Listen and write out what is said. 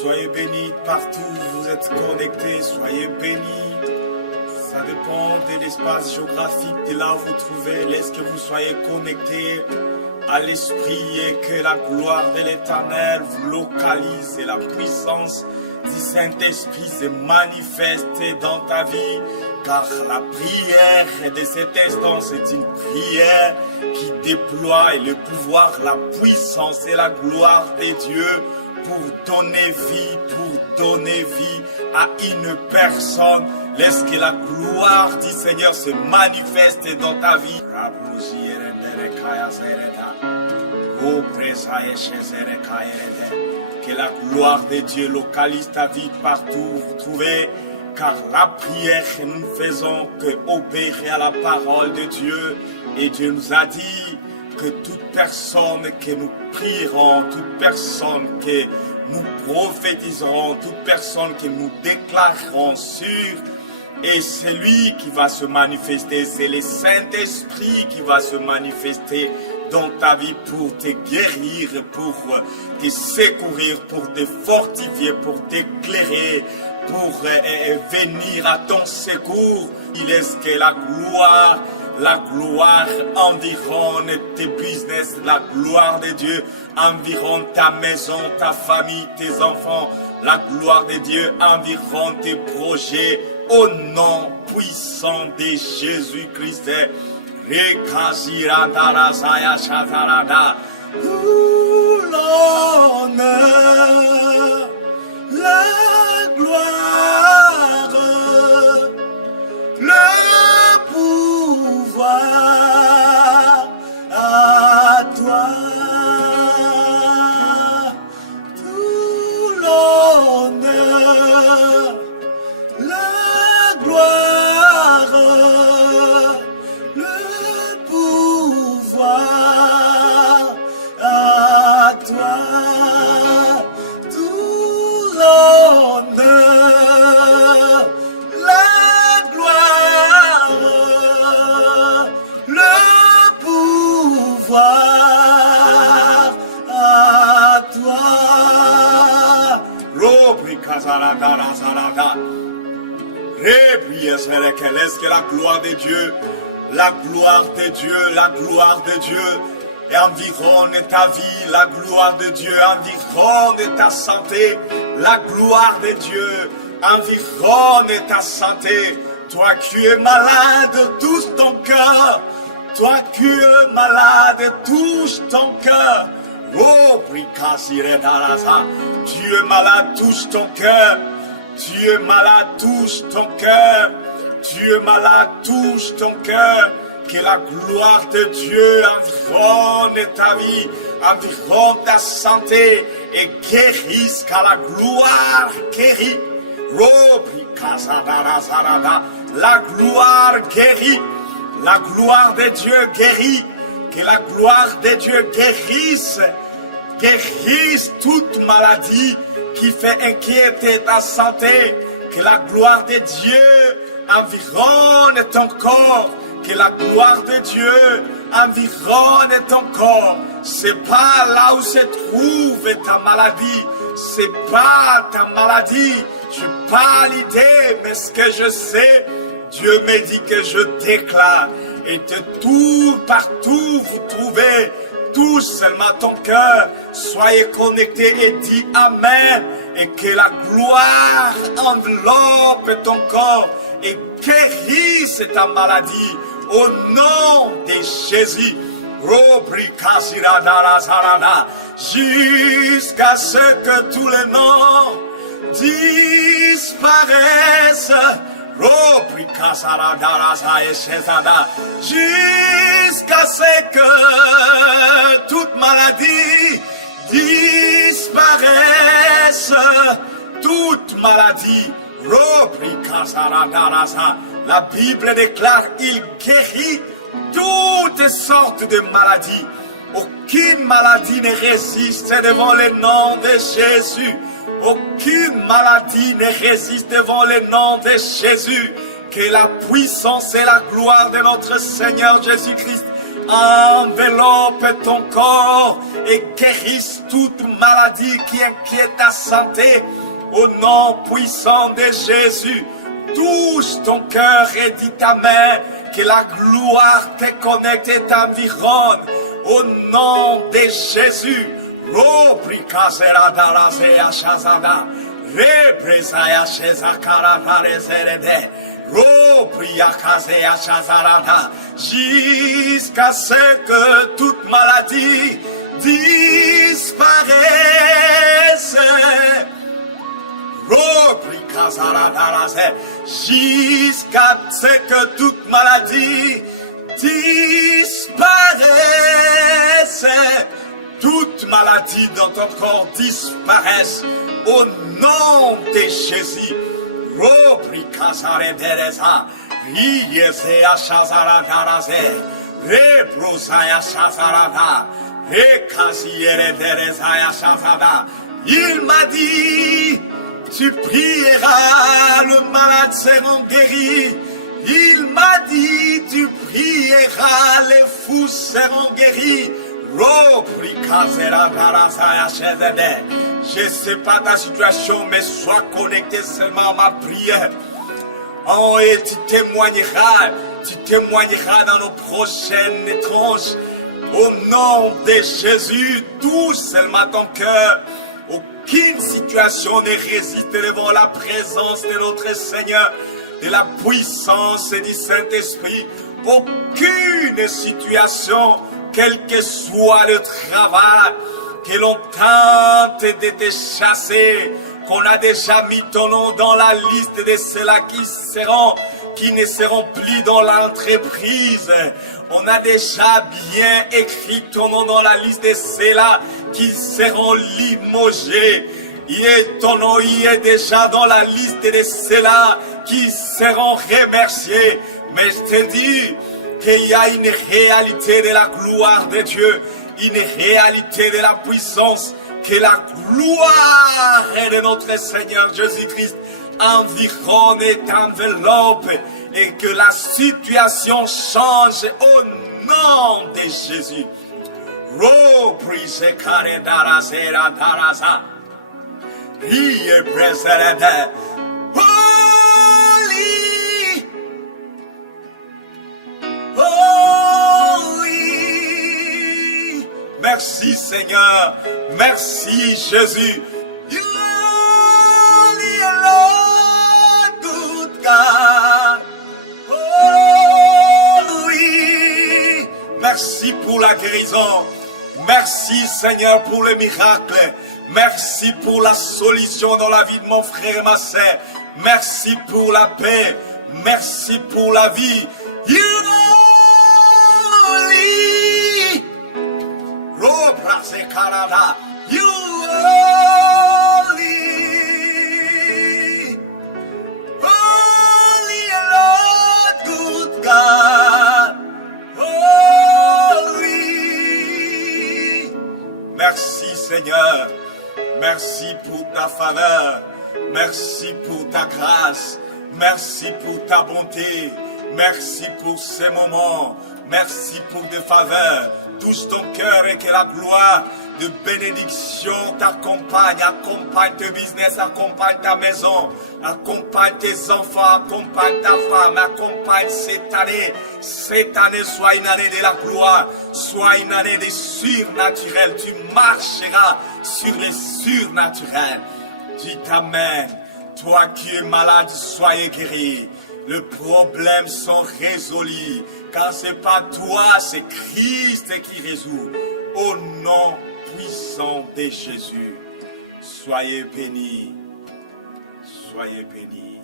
Soyez bénis partout où vous êtes connectés, soyez bénis. Ça dépend de l'espace géographique de là où vous trouvez. Laisse que vous soyez connectés à l'Esprit et que la gloire de l'Éternel vous localise et la puissance du Saint-Esprit se manifeste dans ta vie. Car la prière de cet instant, c'est une prière qui déploie le pouvoir, la puissance et la gloire de Dieu pour donner vie à une personne. Laisse que la gloire du Seigneur se manifeste dans ta vie. Que la gloire de Dieu localise ta vie partout où vous trouvez. Car la prière que nous faisons que obéir à la parole de Dieu. Et Dieu nous a dit que toute personne que nous prierons, toute personne que nous prophétiserons, toute personne que nous déclarerons sur, et c'est lui qui va se manifester, c'est le Saint-Esprit qui va se manifester dans ta vie pour te guérir, pour te secourir, pour te fortifier, pour t'éclairer, pour venir à ton secours. Il est que la gloire environne tes business, la gloire de Dieu environne ta maison, ta famille, tes enfants. La gloire de Dieu environne tes projets au nom puissant de Jésus-Christ. L'honneur, la gloire, le pouvoir à toi, tout l'honneur, la gloire, le pouvoir à toi, tout l'honneur, la gloire, le pouvoir à toi. Est-ce que la gloire de Dieu, la gloire de Dieu, la gloire de Dieu environne ta vie, la gloire de Dieu environne ta santé, la gloire de Dieu environne ta santé. Toi qui es malade, touche ton cœur. Toi qui es malade, touche ton cœur. Oh, tu es malade, touche ton cœur. Tu es malade, touche ton cœur. Tu es malade, touche ton cœur. Que la gloire de Dieu environne ta vie, environne ta santé et guérisse, car la gloire guérit. La gloire guérit. La gloire de Dieu guérit. Que la gloire de Dieu guérisse toute maladie qui fait inquiéter ta santé. Que la gloire de Dieu environne ton corps. Que la gloire de Dieu environne ton corps. C'est pas là où se trouve ta maladie. C'est pas ta maladie. Je n'ai pas l'idée, mais ce que je sais, Dieu me dit que je déclare. Et de tout, partout vous trouvez, touche seulement ton cœur. Soyez connectés et dis Amen. Et que la gloire enveloppe ton corps et guérisse ta maladie. Au nom de Jésus. Jusqu'à ce que tous les noms disparaissent. Jusqu'à ce que toute maladie disparaisse. Toute maladie. La Bible déclare qu'il guérit toutes sortes de maladies. Aucune maladie ne résiste devant le nom de Jésus. Aucune maladie ne résiste devant le nom de Jésus. Que la puissance et la gloire de notre Seigneur Jésus-Christ enveloppe ton corps et guérisse toute maladie qui inquiète ta santé. Au nom puissant de Jésus, touche ton cœur et dis ta main, que la gloire te connecte et t'environne. Au nom de Jésus, Robrikazera darazea shazada, Rebrezaya shezakara darezerede, Robriakazea shazarada, jusqu'à ce que toute maladie disparaisse. Jusqu'à ce que toute maladie disparaisse. Toute maladie dans ton corps disparaisse au nom de Jésus. Il m'a dit, tu prieras, le malade seront guéris. Il m'a dit, tu prieras, les fous seront guéris. Je ne sais pas ta situation, mais sois connecté seulement à ma prière. Oh, et tu témoigneras dans nos prochaines tranches. Au nom de Jésus, touche seulement ton cœur. Aucune situation ne résiste devant la présence de notre Seigneur, de la puissance du Saint-Esprit. Aucune situation, quel que soit le travail, que l'on tente de te chasser, qu'on a déjà mis ton nom dans la liste de ceux-là qui ne seront plus dans l'entreprise. On a déjà bien écrit ton nom dans la liste de ceux-là qui seront limogés. Ton nom est déjà dans la liste de ceux-là qui seront remerciés. Mais je te dis qu'il y a une réalité de la gloire de Dieu, une réalité de la puissance, que la gloire de notre Seigneur Jésus-Christ environne et enveloppe, et que la situation change au nom de Jésus. Holy. Merci Seigneur, merci Jésus. Merci pour la guérison. Merci Seigneur pour le miracle. Merci pour la solution dans la vie de mon frère et ma sœur. Merci pour la paix. Merci pour la vie. You only. You only. Only Lord good God. Merci Seigneur, merci pour ta faveur, merci pour ta grâce, merci pour ta bonté, merci pour ces moments, merci pour des faveurs. Touche ton cœur et que la gloire de bénédiction t'accompagne, accompagne tes business, accompagne ta maison, accompagne tes enfants, accompagne ta femme, accompagne cette année. Cette année soit une année de la gloire, soit une année de surnaturel. Tu marcheras sur les surnaturels. Dis amen. Toi qui es malade, soyez guéri. Les problèmes sont résolus, car c'est pas toi, c'est Christ qui résout. Au nom puissant de Jésus, soyez bénis, soyez bénis.